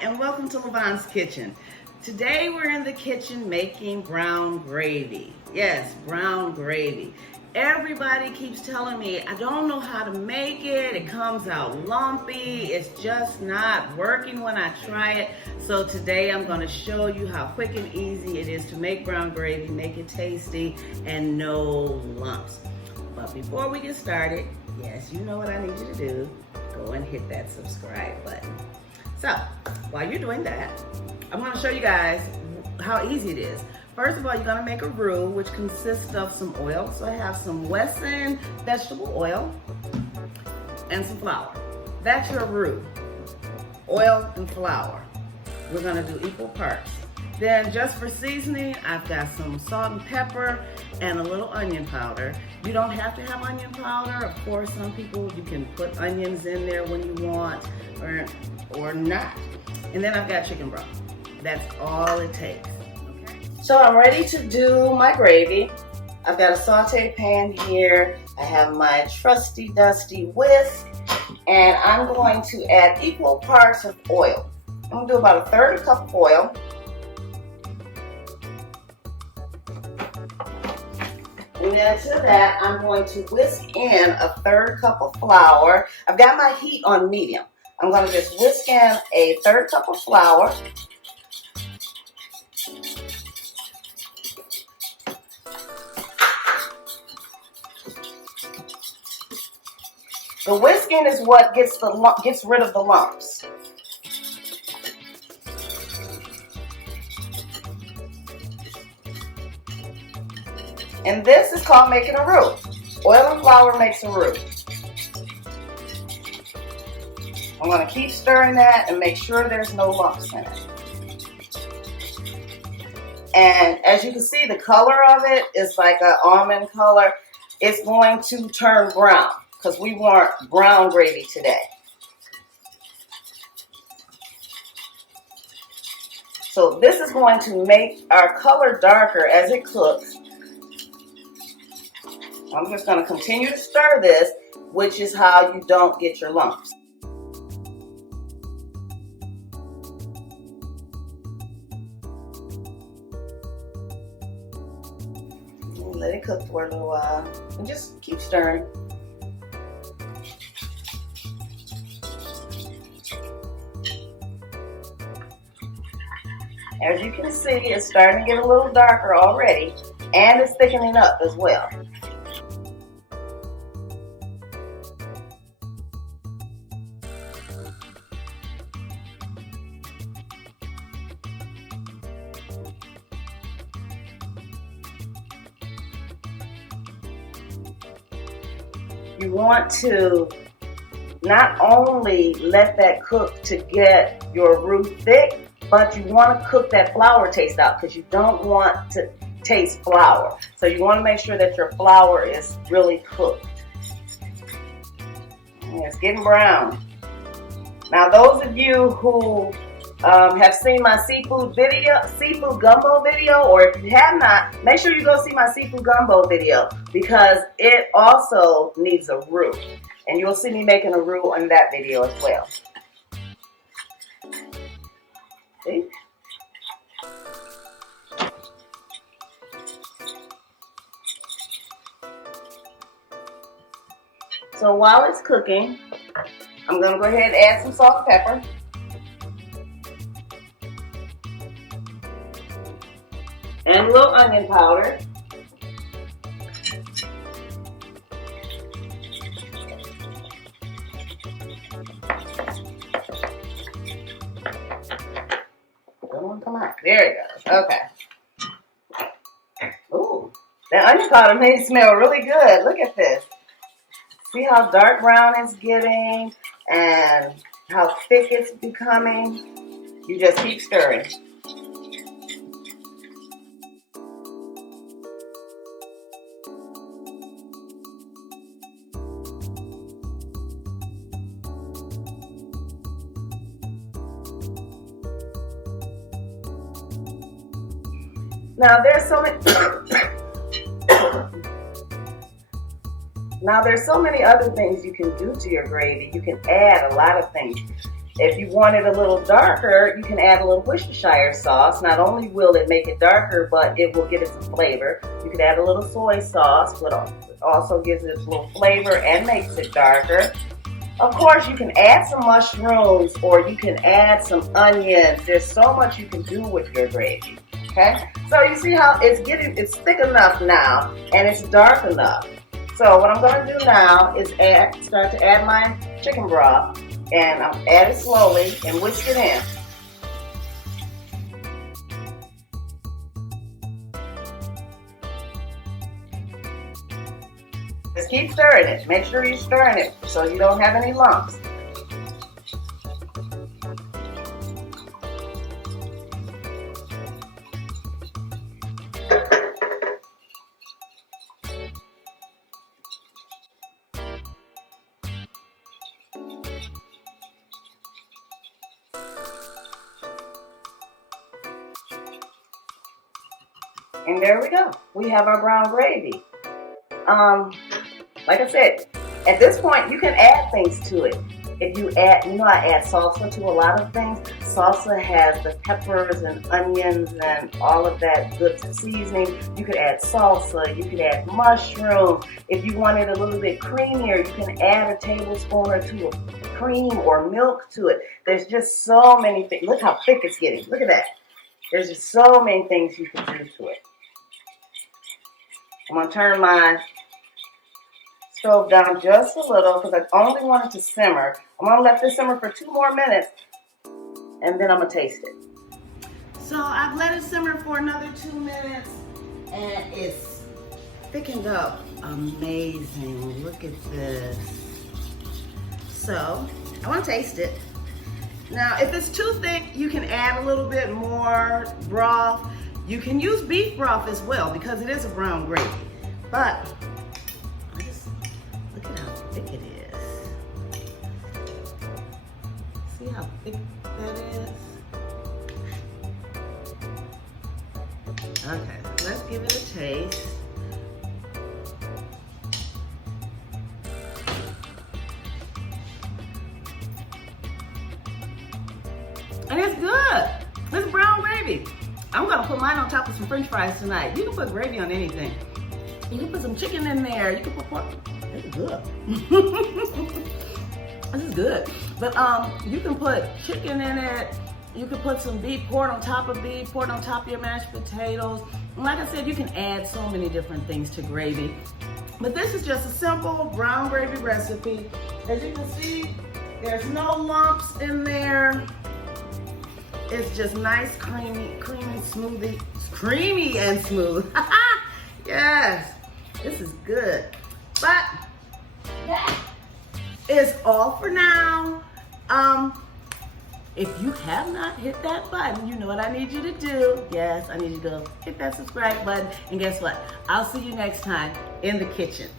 and welcome to Lavonne's Kitchen. Today we're in the kitchen making brown gravy. Yes, brown gravy. Everybody keeps telling me, I don't know how to make it. It comes out lumpy. It's just not working when I try it. So today I'm going to show you how quick and easy it is to make brown gravy, make it tasty, and no lumps. But before we get started, yes, you know what I need you to do. Go and hit that subscribe button. So, while you're doing that, I'm going to show you guys how easy it is. First of all, you're going to make a roux, which consists of some oil. So I have some Wesson vegetable oil and some flour. That's your roux, oil and flour. We're going to do equal parts. Then just for seasoning, I've got some salt and pepper and a little onion powder. You don't have to have onion powder. Of course, some people, you can put onions in there when you want or not. And then I've got chicken broth. That's all it takes. Okay. So I'm ready to do my gravy. I've got a saute pan here. I have my trusty dusty whisk, and I'm going to add equal parts of oil. I'm going to do about a third cup of oil. And then to that, I'm going to whisk in a third cup of flour. I've got my heat on medium. I'm going to just whisk in a third cup of flour. The whisking is what gets rid of the lumps. And this is called making a roux. Oil and flour makes a roux. I'm going to keep stirring that and make sure there's no lumps in it. And as you can see, the color of it is like an almond color. It's going to turn brown because we want brown gravy today. So this is going to make our color darker as it cooks. I'm just going to continue to stir this, which is how you don't get your lumps. Let it cook for a little while and just keep stirring. As you can see, it's starting to get a little darker already, and it's thickening up as well. You want to not only let that cook to get your roux thick, but you want to cook that flour taste out because you don't want to taste flour. So you want to make sure that your flour is really cooked. And it's getting brown. Now those of you who have seen my seafood gumbo video, or if you have not, make sure you go see my seafood gumbo video because it also needs a roux. And you'll see me making a roux in that video as well. See? So while it's cooking, I'm going to go ahead and add some salt and pepper. And a little onion powder. Come on. There it goes. Okay. Ooh, that onion powder made it smell really good. Look at this. See how dark brown it's getting and how thick it's becoming? You just keep stirring. Now there's so many other things you can do to your gravy. You can add a lot of things. If you want it a little darker, you can add a little Worcestershire sauce. Not only will it make it darker, but it will give it some flavor. You could add a little soy sauce, which also gives it a little flavor and makes it darker. Of course, you can add some mushrooms or you can add some onions. There's so much you can do with your gravy, okay? So you see how it's thick enough now and it's dark enough. So what I'm going to do now is start to add my chicken broth, and I'll add it slowly and whisk it in. Just keep stirring it. Make sure you're stirring it so you don't have any lumps. And there we go. We have our brown gravy. Like I said, at this point, you can add things to it. If you add, I add salsa to a lot of things. Salsa has the peppers and onions and all of that good seasoning. You could add salsa, you could add mushrooms. If you want it a little bit creamier, you can add a tablespoon or two of cream or milk to it. There's just so many things. Look how thick it's getting. Look at that. There's just so many things you can do to it. I'm going to turn my stove down just a little because I only want it to simmer. I'm going to let this simmer for 2 more minutes and then I'm going to taste it. So I've let it simmer for another 2 minutes and it's thickened up. Amazing. Look at this. So I want to taste it. Now if it's too thick, you can add a little bit more broth. You can use beef broth as well because it is a brown gravy. But look at how thick it is. See how thick that is? Okay, let's give it a taste. And it's good. It's brown gravy. I'm gonna put mine on top of some French fries tonight. You can put gravy on anything. You can put some chicken in there. You can put pork. This is good. This is good. But you can put chicken in it. You can put some beef, pork on top of beef, pork on top of your mashed potatoes. And like I said, you can add so many different things to gravy. But this is just a simple brown gravy recipe. As you can see, there's no lumps in there. It's just nice, creamy smoothie. It's creamy and smooth. Yes, this is good. But that is all for now. If you have not hit that button, you know what I need you to do. Yes, I need you to go hit that subscribe button. And guess what? I'll see you next time in the kitchen.